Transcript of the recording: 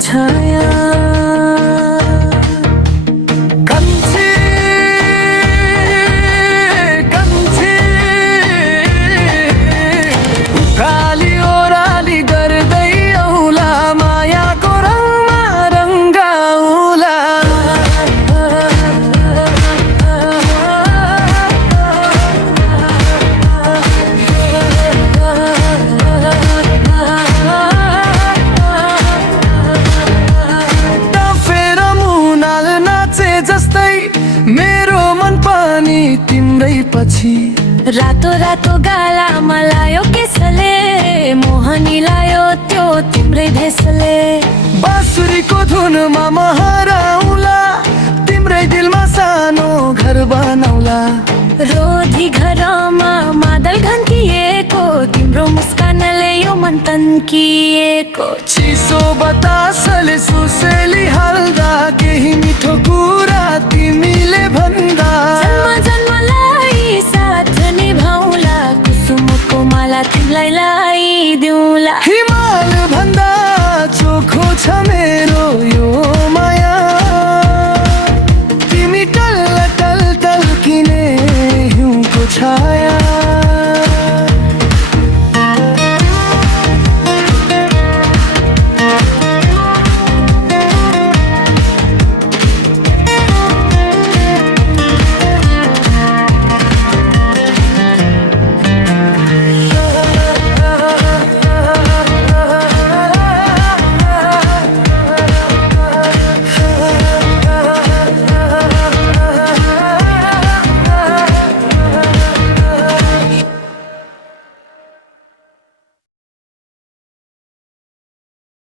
छाया मेरो मन पनि तिम्रै पछि रातो रातो गाला मलायो केसले मोहनी लायो त्यो तिम्रै भेसले बाँसुरीको धुनमा म हराउँला तिम्रै दिलमा सानो घर बनाउला रोधी घरमा मादल घन्टिएको तिम्रो मुस्कानले यो मन तन्किएको चिसो बतासले सुसेली हाल्दा केही मिठो कुरा तिमीले भन्दा जन्म जन्मलाई साथ निभाउला कुसुमको माला तिमीलाई लगाइदिउँला हिमाल भन्दा चोखो छ मेरो